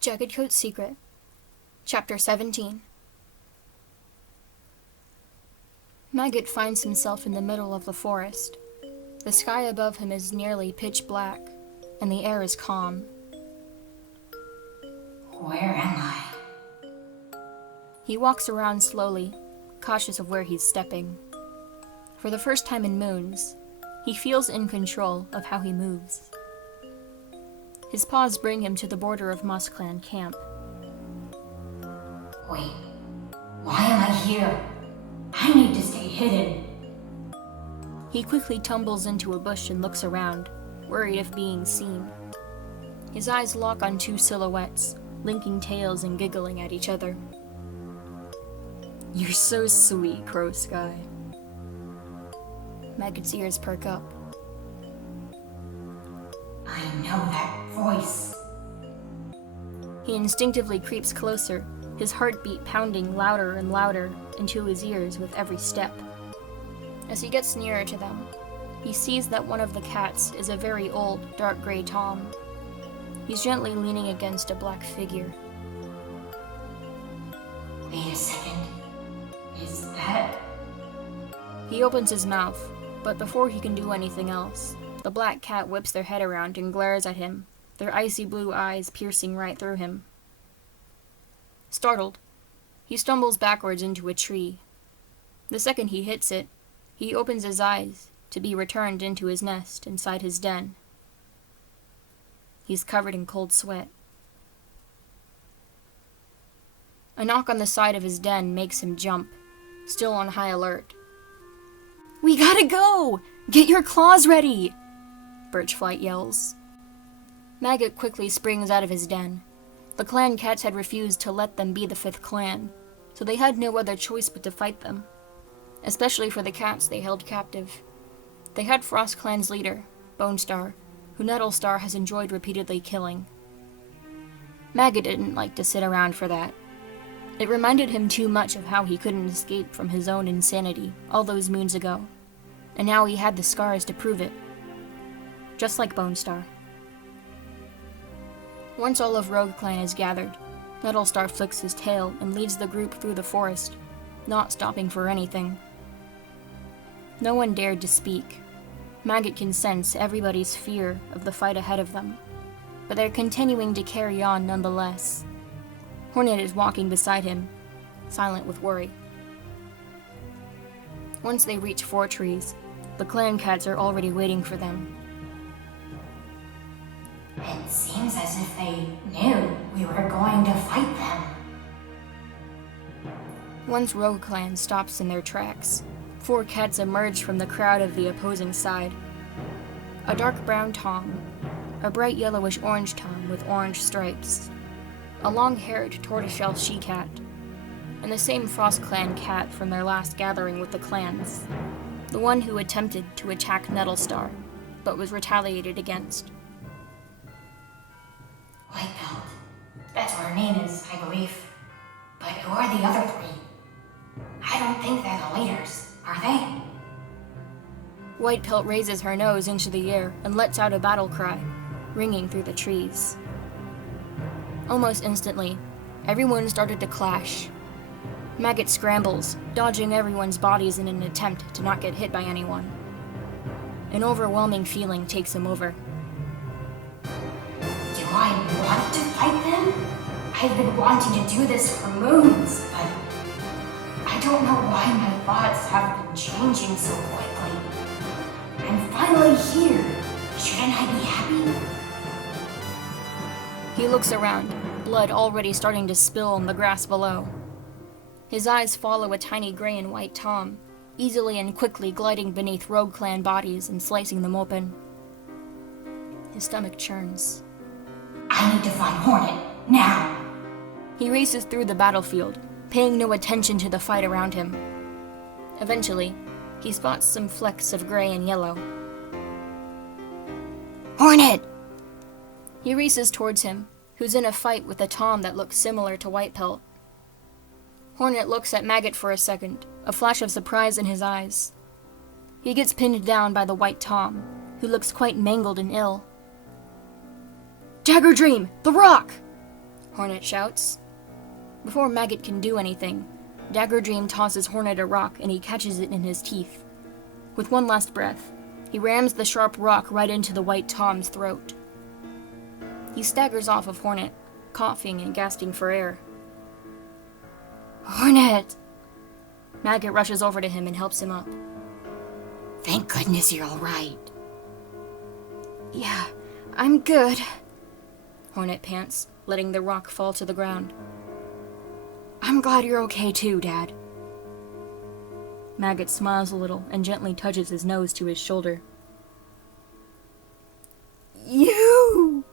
Jaggedcoat's Secret, Chapter 17. Maggot finds himself in the middle of the forest. The sky above him is nearly pitch black, and the air is calm. Where am I? He walks around slowly, cautious of where he's stepping. For the first time in moons, he feels in control of how he moves. His paws bring him to the border of Moss Clan camp. Wait, why am I here? I need to stay hidden. He quickly tumbles into a bush and looks around, worried of being seen. His eyes lock on two silhouettes, linking tails and giggling at each other. "You're so sweet, Crow Sky." Maggot's ears perk up. I know that voice. He instinctively creeps closer, his heartbeat pounding louder and louder into his ears with every step. As he gets nearer to them, he sees that one of the cats is a very old, dark gray tom. He's gently leaning against a black figure. Wait a second. Is that... He opens his mouth, but before he can do anything else, the black cat whips their head around and glares at him, their icy blue eyes piercing right through him. Startled, he stumbles backwards into a tree. The second he hits it, he opens his eyes to be returned into his nest inside his den. He's covered in cold sweat. A knock on the side of his den makes him jump, still on high alert. "We gotta go! Get your claws ready!" Birchflight yells. Maggot quickly springs out of his den. The clan cats had refused to let them be the fifth clan, so they had no other choice but to fight them, especially for the cats they held captive. They had Frost Clan's leader, Bonestar, who Nettlestar has enjoyed repeatedly killing. Maggot didn't like to sit around for that. It reminded him too much of how he couldn't escape from his own insanity all those moons ago, and now he had the scars to prove it. Just like Bonestar. Once all of Rogue Clan is gathered, Nettlestar flicks his tail and leads the group through the forest, not stopping for anything. No one dared to speak. Maggot can sense everybody's fear of the fight ahead of them, but they're continuing to carry on nonetheless. Hornet is walking beside him, silent with worry. Once they reach Four Trees, the clan cats are already waiting for them. It seems as if they knew we were going to fight them. Once Rogue Clan stops in their tracks, four cats emerge from the crowd of the opposing side. A dark brown tom, a bright yellowish-orange tom with orange stripes, a long-haired tortoiseshell she-cat, and the same Frost Clan cat from their last gathering with the clans, the one who attempted to attack Nettlestar, but was retaliated against. Whitebelt. That's what her name is, I believe. But who are the other three? I don't think they're the leaders, are they? Whitepelt raises her nose into the air and lets out a battle cry, ringing through the trees. Almost instantly, everyone started to clash. Maggot scrambles, dodging everyone's bodies in an attempt to not get hit by anyone. An overwhelming feeling takes him over. Do I want to fight them? I've been wanting to do this for moons, but I don't know why my thoughts have been changing so quickly. I'm finally here. Shouldn't I be happy? He looks around, blood already starting to spill on the grass below. His eyes follow a tiny gray and white tom, easily and quickly gliding beneath Rogue Clan bodies and slicing them open. His stomach churns. I need to find Hornet, now! He races through the battlefield, paying no attention to the fight around him. Eventually, he spots some flecks of gray and yellow. Hornet! He races towards him, who's in a fight with a tom that looks similar to Whitepelt. Hornet looks at Maggot for a second, a flash of surprise in his eyes. He gets pinned down by the white tom, who looks quite mangled and ill. "Jagger Dream! The Rock!" Hornet shouts. Before Maggot can do anything, Dagger Dream tosses Hornet a rock and he catches it in his teeth. With one last breath, he rams the sharp rock right into the white Tom's throat. He staggers off of Hornet, coughing and gasping for air. Hornet! Maggot rushes over to him and helps him up. Thank goodness you're all right. Yeah, I'm good, Hornet pants, letting the rock fall to the ground. I'm glad you're okay too, Dad. Maggot smiles a little and gently touches his nose to his shoulder. You!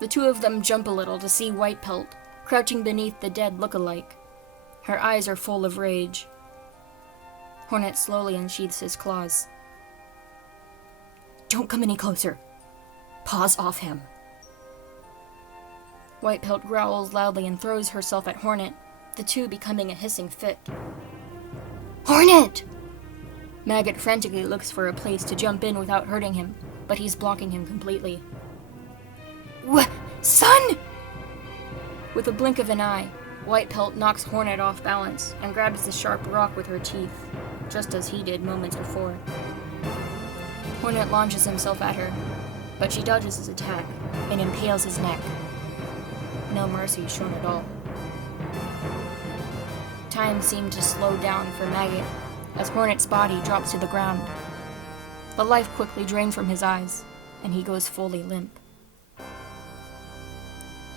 The two of them jump a little to see White Pelt, crouching beneath the dead look-alike. Her eyes are full of rage. Hornet slowly unsheaths his claws. Don't come any closer. Paws off him. White Pelt growls loudly and throws herself at Hornet, the two becoming a hissing fit. Hornet! Maggot frantically looks for a place to jump in without hurting him, but he's blocking him completely. Son! With a blink of an eye, White Pelt knocks Hornet off balance and grabs the sharp rock with her teeth, just as he did moments before. Hornet launches himself at her, but she dodges his attack and impales his neck. No mercy shown at all. Time seemed to slow down for Maggot as Hornet's body drops to the ground. The life quickly drained from his eyes, and he goes fully limp.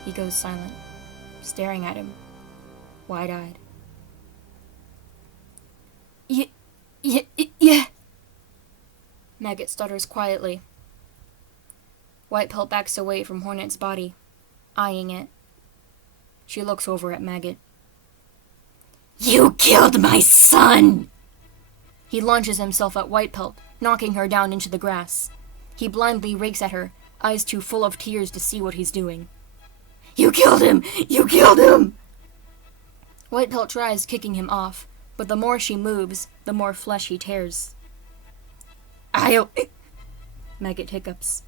He goes silent, staring at him, wide-eyed. Yeah. Maggot stutters quietly. White Pelt backs away from Hornet's body, eyeing it. She looks over at Maggot. You killed my son! He launches himself at White Pelt, knocking her down into the grass. He blindly rakes at her, eyes too full of tears to see what he's doing. You killed him! You killed him! White Pelt tries kicking him off, but the more she moves, the more flesh he tears. Maggot hiccups.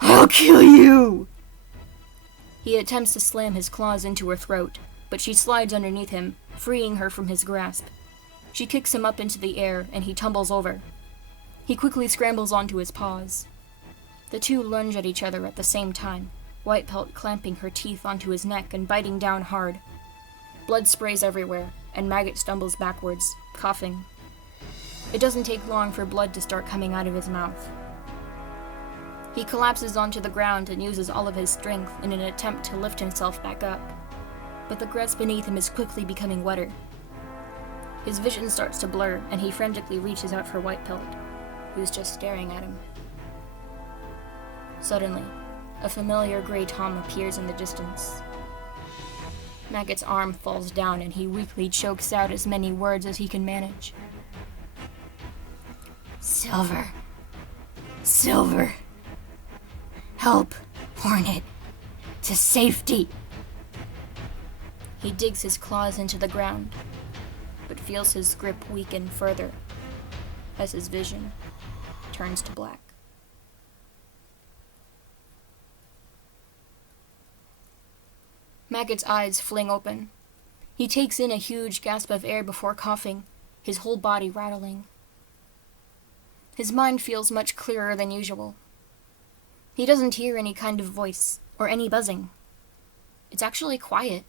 I'll kill you! He attempts to slam his claws into her throat, but she slides underneath him, freeing her from his grasp. She kicks him up into the air, and he tumbles over. He quickly scrambles onto his paws. The two lunge at each other at the same time, White Pelt clamping her teeth onto his neck and biting down hard. Blood sprays everywhere, and Maggot stumbles backwards, coughing. It doesn't take long for blood to start coming out of his mouth. He collapses onto the ground and uses all of his strength in an attempt to lift himself back up, but the grass beneath him is quickly becoming wetter. His vision starts to blur, and he frantically reaches out for White Pelt, who's just staring at him. Suddenly, a familiar gray Tom appears in the distance. Maggot's arm falls down, and he weakly chokes out as many words as he can manage. Silver. Silver. Help, Hornet. To safety. He digs his claws into the ground, but feels his grip weaken further as his vision turns to black. Maggot's eyes fling open. He takes in a huge gasp of air before coughing, his whole body rattling. His mind feels much clearer than usual. He doesn't hear any kind of voice or any buzzing. It's actually quiet.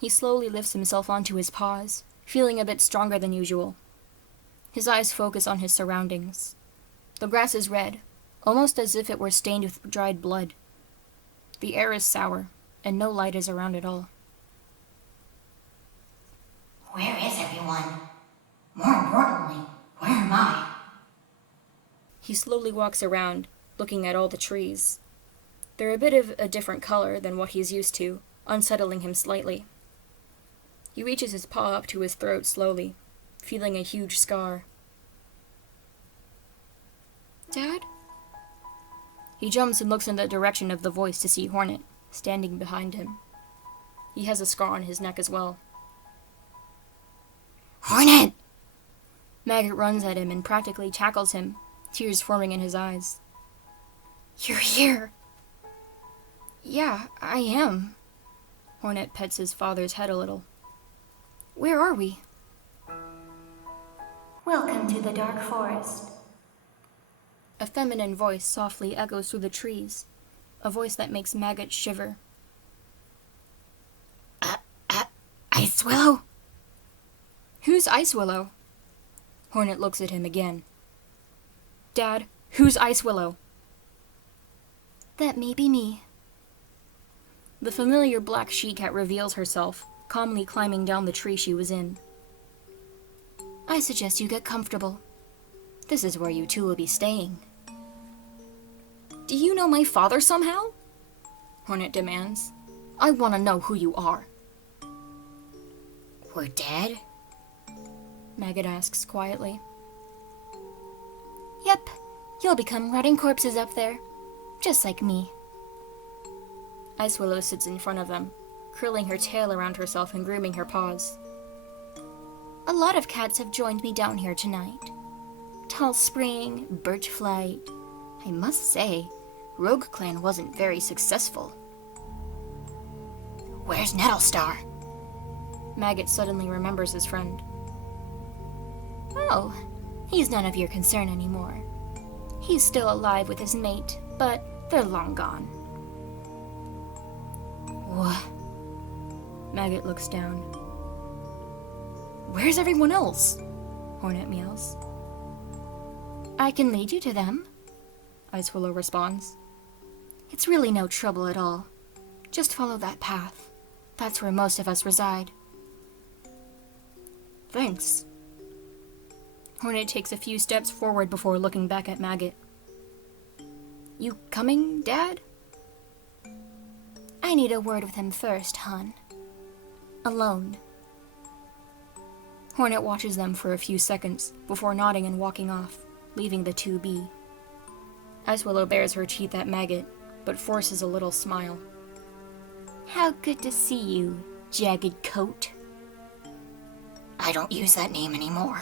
He slowly lifts himself onto his paws, feeling a bit stronger than usual. His eyes focus on his surroundings. The grass is red, almost as if it were stained with dried blood. The air is sour, and no light is around at all. Where is everyone? More importantly, where am I? He slowly walks around, looking at all the trees. They're a bit of a different color than what he's used to, unsettling him slightly. He reaches his paw up to his throat slowly, feeling a huge scar. Dad? He jumps and looks in the direction of the voice to see Hornet, standing behind him. He has a scar on his neck as well. Hornet! Maggot runs at him and practically tackles him, tears forming in his eyes. You're here! Yeah, I am. Hornet pets his father's head a little. Where are we? Welcome to the Dark Forest. A feminine voice softly echoes through the trees, a voice that makes Maggot shiver. Ice Willow? Who's Ice Willow? Hornet looks at him again. Dad, who's Ice Willow? That may be me. The familiar black she-cat reveals herself, calmly climbing down the tree she was in. I suggest you get comfortable. This is where you two will be staying. Do you know my father somehow? Hornet demands. I want to know who you are. We're dead? Maggot asks quietly. Yep, you'll become rotting corpses up there. Just like me. Ice Willow sits in front of them, curling her tail around herself and grooming her paws. A lot of cats have joined me down here tonight. Tall Spring, Birch Flight. I must say, Rogue Clan wasn't very successful. Where's Nettlestar? Maggot suddenly remembers his friend. Oh, he's none of your concern anymore. He's still alive with his mate, but they're long gone. What? Maggot looks down. Where's everyone else? Hornet meows. I can lead you to them, Ice Willow responds. It's really no trouble at all. Just follow that path. That's where most of us reside. Thanks. Hornet takes a few steps forward before looking back at Maggot. You coming, Dad? I need a word with him first, hon. Alone. Hornet watches them for a few seconds before nodding and walking off, leaving the two be. Ice Willow bares her teeth at Maggot, but forces a little smile. How good to see you, Jaggedcoat. I don't use that name anymore.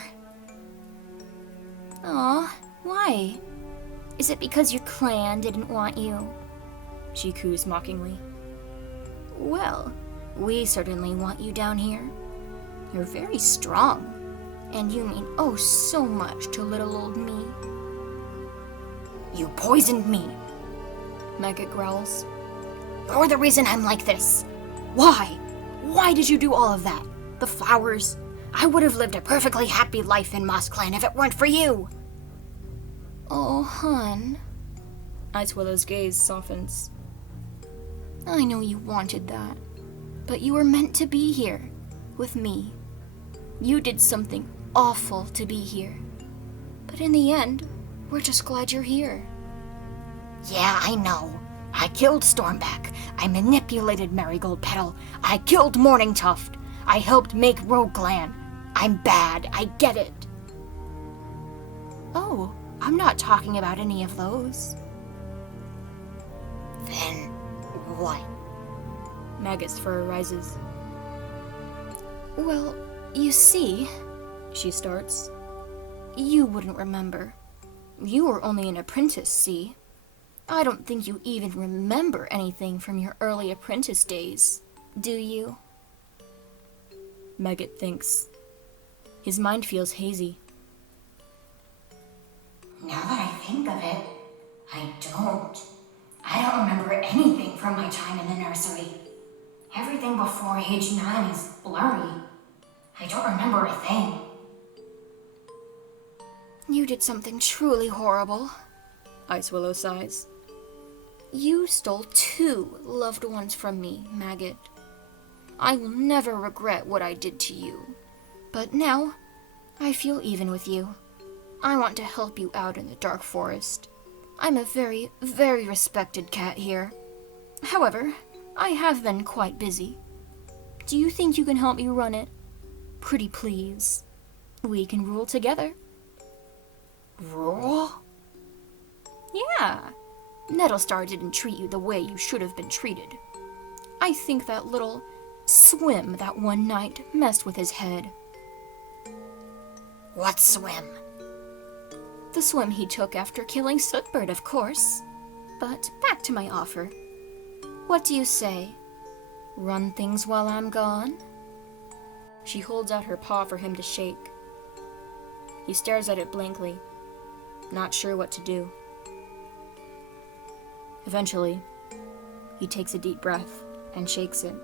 Aw, why? Is it because your clan didn't want you? She coos mockingly. Well, we certainly want you down here. You're very strong, and you mean oh so much to little old me. You poisoned me, Maggot growls. You're the reason I'm like this. Why? Why did you do all of that? The flowers? I would have lived a perfectly happy life in Moss Clan if it weren't for you. Oh, hon. Ice Willow's gaze softens. I know you wanted that, but you were meant to be here, with me. You did something awful to be here. But in the end, we're just glad you're here. Yeah, I know. I killed Stormback. I manipulated Marigold Petal. I killed Morning Tuft. I helped make Rogue Clan. I'm bad, I get it. Oh, I'm not talking about any of those. Then what? Maggot's fur rises. Well, you see, she starts. You wouldn't remember. You were only an apprentice, see? I don't think you even remember anything from your early apprentice days, do you? Maggot thinks. His mind feels hazy. Now that I think of it, I don't remember anything from my time in the nursery. Everything before age 9 is blurry. I don't remember a thing. You did something truly horrible, Ice Willow sighs. You stole 2 loved ones from me, Maggot. I will never regret what I did to you. But now, I feel even with you. I want to help you out in the Dark Forest. I'm a very, very respected cat here. However, I have been quite busy. Do you think you can help me run it? Pretty please. We can rule together. Rule? Yeah. Nettlestar didn't treat you the way you should have been treated. I think that little swim that one night messed with his head. What swim? The swim he took after killing Sootbird, of course. But back to my offer. What do you say? Run things while I'm gone? She holds out her paw for him to shake. He stares at it blankly, not sure what to do. Eventually, he takes a deep breath and shakes it.